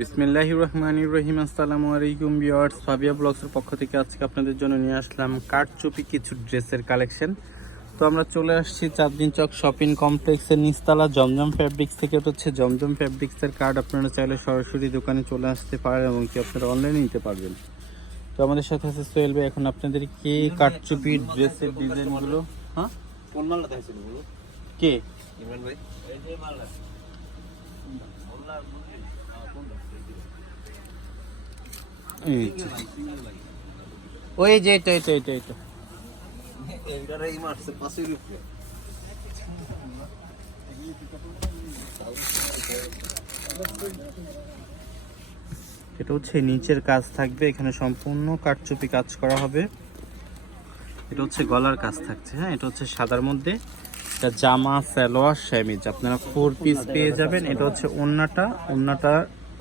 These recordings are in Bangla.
বিসমিল্লাহ রহমান রহিম আসসালামু আলাইকুম বিয়ার্স ফাবিয়া ব্লগসের পক্ষ থেকে আজকে আপনাদের জন্য নিয়ে আসলাম কাঠচুপি কিছু ড্রেসের কালেকশন। তো আমরা চলে আসছি চাঁদদিন চক শপিং কমপ্লেক্সের নিচতলা জমজম ফ্যাব্রিক্স থেকে। হচ্ছে জমজম ফ্যাব্রিক্সের কার্ড আপনারা চাইলে সরাসরি দোকানে চলে আসতে পারেন এবং কি আপনারা অনলাইনে নিতে পারবেন। তো আমাদের সাথে আছে সোহেল ভাই। এখন আপনাদের কি কাঠচুপি ড্রেসের ডিজাইনগুলো? হ্যাঁ? কোন মালটা দেখাইছিল কে? ইমরান ভাই। এই যে। ওই যে এটা এটা এটা এটা এটা হচ্ছে নিচের কাজ থাকবে, এখানে সম্পূর্ণ কাঠচুপি কাজ করা হবে। এটা হচ্ছে গলার কাজ থাকছে হ্যাঁ? এটা হচ্ছে সাদার মধ্যে। জামা, সালোয়ার শ্যামিজ আপনারা ফোর পিস পেয়ে যাবেন। এটা হচ্ছে ওন্নাটা। ওন্নাটা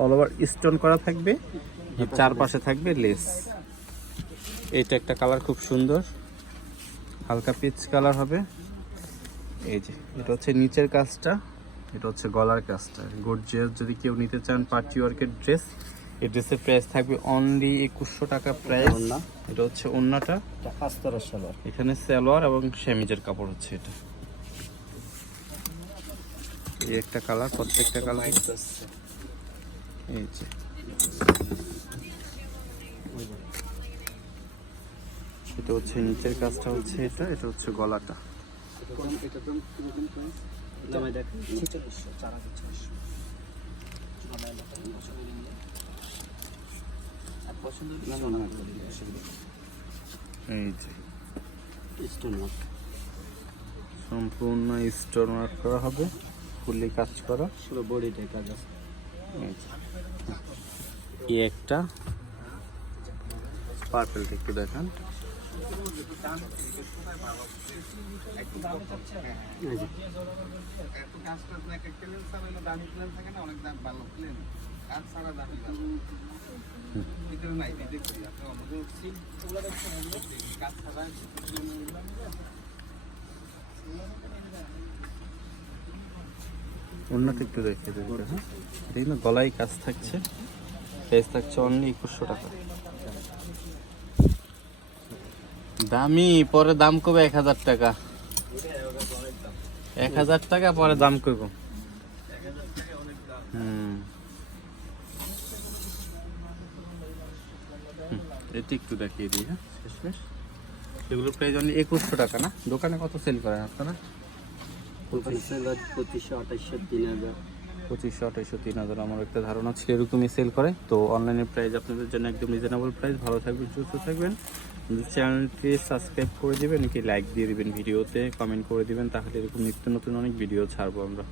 অল ওভার স্টোন করা থাকবে। চারপাশে থাকবে লেস। এটা একটা কালার খুব সুন্দর। হালকা পিচ কালার হবে। এই যে এটা হচ্ছে নিচের কাজটা এটা হচ্ছে গলার কাজটা। গর্জিয়াস যদি কেউ নিতে চান পার্টি ওয়ার্কের ড্রেস এই ড্রেসের প্রাইস থাকবে অনলি একুশশো টাকা প্রাইস। এটা হচ্ছে ওন্নাটা এটা সালোয়ার। এখানে সালোয়ার এবং শ্যামিজের কাপড় হচ্ছে এটা। এই একটা কালার প্রত্যেকটা কালার। এই যে। এটা হচ্ছে নিচের কাজটা হচ্ছে এটা এটা হচ্ছে গলাটা। এই যে। সম্পূর্ণ স্টোন ওয়ার্ক করা হবে ফুললি কাজ করা। পুরো বডিতে কাজ আছে। এই একটা। পার্পেলটা একটু দেখান। অন্যটা একটু দেখে দেবো হ্যাঁ। গলায় কাজ থাকছে। প্রাইস থাকছে অনলি একুশশো টাকা। দামি পরে দাম কবে এক হাজার টাকা। এক হাজার টাকা পরে দাম হুম। হুম, একটু দেখিয়ে দিই হ্যাঁ শেষমেশ এগুলো অনলি একুশশো টাকা না? দোকানে কত সেল করেন আপনারা? পঁচিশশো আঠাইশশো তিন হাজার। আমার একটা ধারণা ছিল এরকমই সেল করে। তো অনলাইনের প্রাইস আপনাদের জন্য একদম রিজনেবল প্রাইস ভালো থাকবেন সুস্থ থাকবেন। চ্যানেলটি সাবস্ক্রাইব করে দিবেন কি লাইক দিয়ে দিবেন ভিডিওতে কমেন্ট করে দিবেন, তাহলে এরকম নিত্য নতুন অনেক ভিডিও ছাড়বো আমরা।